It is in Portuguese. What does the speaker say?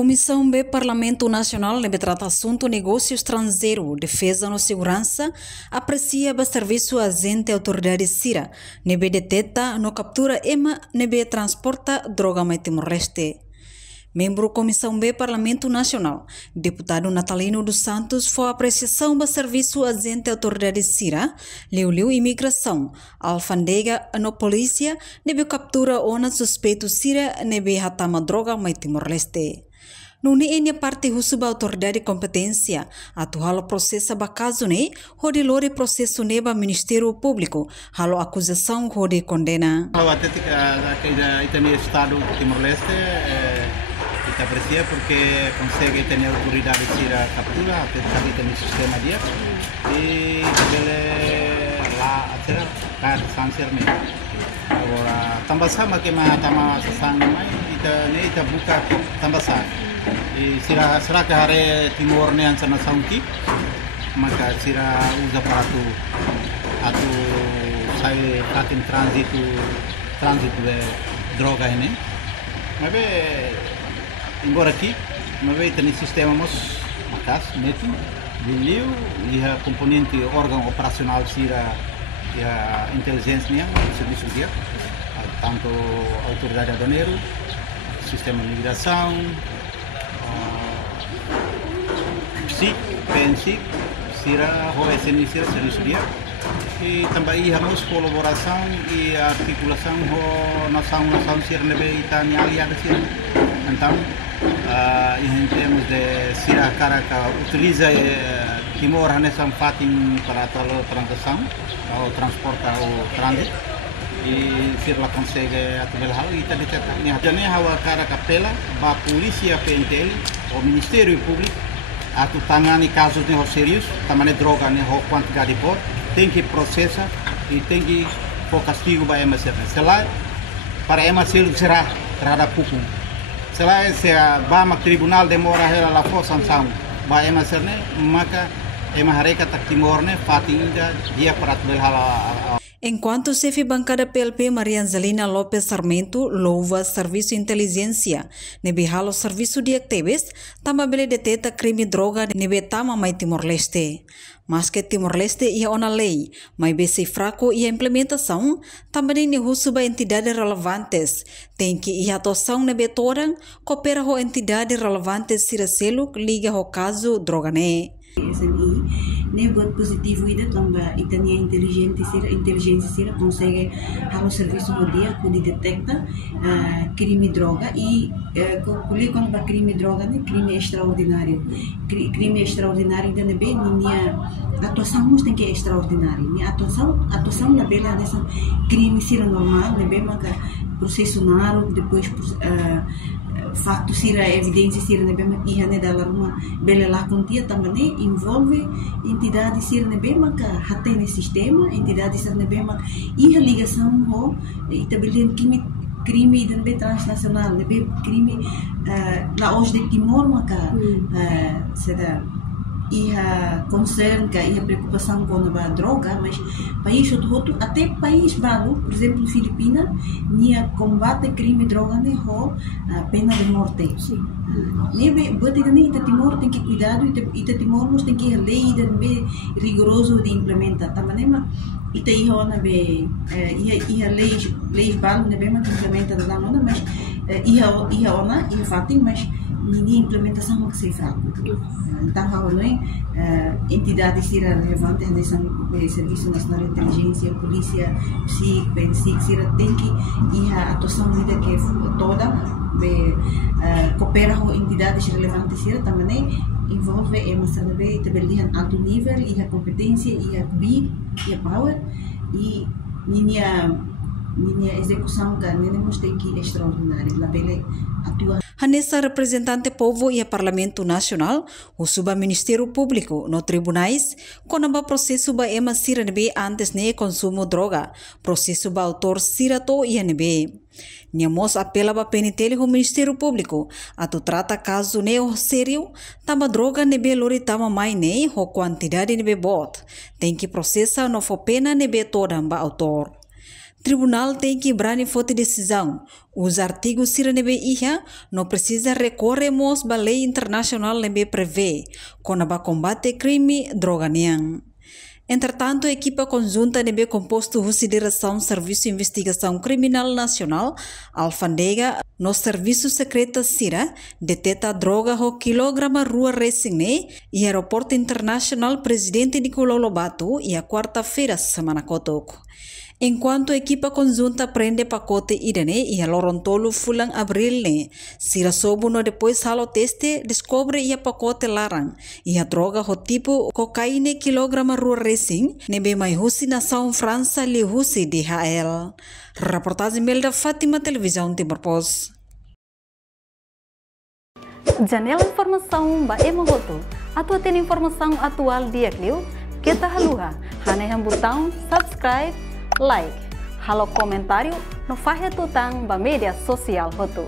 Comissão B Parlamento Nacional nebe trata assunto negócio estrangeiro, defesa no segurança, aprecia o serviço agente autoridade Sira, nebe deteta no captura ema nebe transporta droga mai Timor-Leste. Membro Comissão B Parlamento Nacional, deputado Natalino dos Santos, foi a apreciação do serviço agente autoridade Sira, liu imigração, alfandega no polícia, nebe captura ona suspeito Sira nebe hatama droga mai Timor-Leste. Nuni enya parte husuba autoridade competência, atual processo ba caso ne, hode lore processo neba Ministério Público, halo acusação hode condena. A técnica da Estado de Timor-Leste está aprecia porque consegue ter autoridade de ir a captura, até tem sistema dia e também lá até cá sancer mesmo. Agora também sama que mais tama sasang mai ita buka tambah sah. Será que hari Timor ni ansana saunki maka sira usa para atu saya katin transit de droga ini mabe embora aqui mabe tem sistema mos makas neto beliau ia componente órgão operacional sira ya inteligência nia serviço dia tanto autoridade aduaneiro sistema de migração PNC, Sira, OSN, serviço dia e também temos colaboração e articulação com nação Sira nebe itani aliada Sira. Então, em termos de Sira Caraca utiliza Timor nessa fatin para tal transação, ou transporta ou trânsito e Sira consegue atuar hal e tadi cakapnya. Jadi hawa Caraca pela, ba polícia PNTL, o Ministério Público atu tangani casos ne serius, tamane droga ne ho quantidade de tem que processar e tem que pôr castigo para MSR. Se lá para MSR será terhadap hukum. Se lá se bama tribunal demora hela la força sanção para MSR ne maka emahareka tak Timor ne fatinga dia para atual. Enquanto chefe bancada PLP Maria Angelina Lopes Sarmento louva serviço inteligência, nebe halo serviço de activis, também deteta crime droga nebe tama mai Timor-Leste. Mas que Timor-Leste ia ona lei, mas bese fraco e a implementação, também ne husuba entidades relevantes, tem que ia atuação nebe torang, coopera ho entidades relevantes siraselo liga ho caso droga ne. SNI, ne buat positivo ida tambah itania inteligência sira consegue halo serviço no dia que detecta crime droga e quando para crime droga né crime extraordinário ainda não bem minha atuação mas tem que é extraordinária minha atuação na bela dessa crime sira normal não bem mas processo naro depois fato sira evidência sira nebe iha ne dalam uma bela lá contia também envolve entidade sira nebe maka hate ne sistema entidade sira nebe maka iha ligação ho itabelin crime dan be transnacional nebe crime la hoje de Timor maka seda iha concern ka iha preocupação com a droga mas país outro até país balu por exemplo Filipina nia combate crime droga ne ho pena de morte nebe bota nem ita Timor tem que cuidado ita Timor nós tem que lei dan be rigoroso de implementar também mas ita iha ona be iha leis balu nebe mas implementa da onda mas iha ona iha fatin mas ninguém implementação que se fraco. Então, agora entidades sira relevantes desse Serviço Nacional de Inteligência, Polícia, PSIC, PNSIC, sira tem que ir a atuação vida que toda coopera com entidades relevantes sira também envolve MSNB também alto nível e a competência e a BI e a power e minha execução que nós tem que extraordinária lá bele atua. Hanessa representante povo e Parlamento Nacional, o suba Ministério Público no tribunais, quando processo ba ema sira nebe antes ne consumo droga, processo ba autor sira to ia nebe. Niamos apela ba penitele ho Ministério Público, atu trata caso ne ho sério, tama droga nebe lori tama mai ne ho quantidade nebe bot, tem que processa no fo pena nebe toda ba autor. Tribunal tem que brani forte decisão. Os artigos sira nebe iha não precisa recorrer mos ba lei internacional nebe prevê, quando ba combate crime droga niang. Entretanto, a equipa conjunta nebe composto consideração Serviço de Investigação Criminal Nacional, alfandega, no Serviço Secreto Sira, deteta droga ho quilograma rua racing e Aeroporto Internacional Presidente Nicolau Lobato e a quarta-feira semana kotok. Enquanto a equipa conjunta prende pacote idane e a Lorontolo fulang abril Sira sobo no depois halo teste descobre ia pacote larang e a droga ho tipo cocaína quilograma rua racing nebe mai husi nação França li husi DHL. Reportagem Melda Fátima, Televisão Timor-Post. Janela informação ba emogoto. Atua tem informação atual dia kliu. Kita haluha. Haneham botão subscribe, like. Halo comentário no faixa tutang ba media social hotu.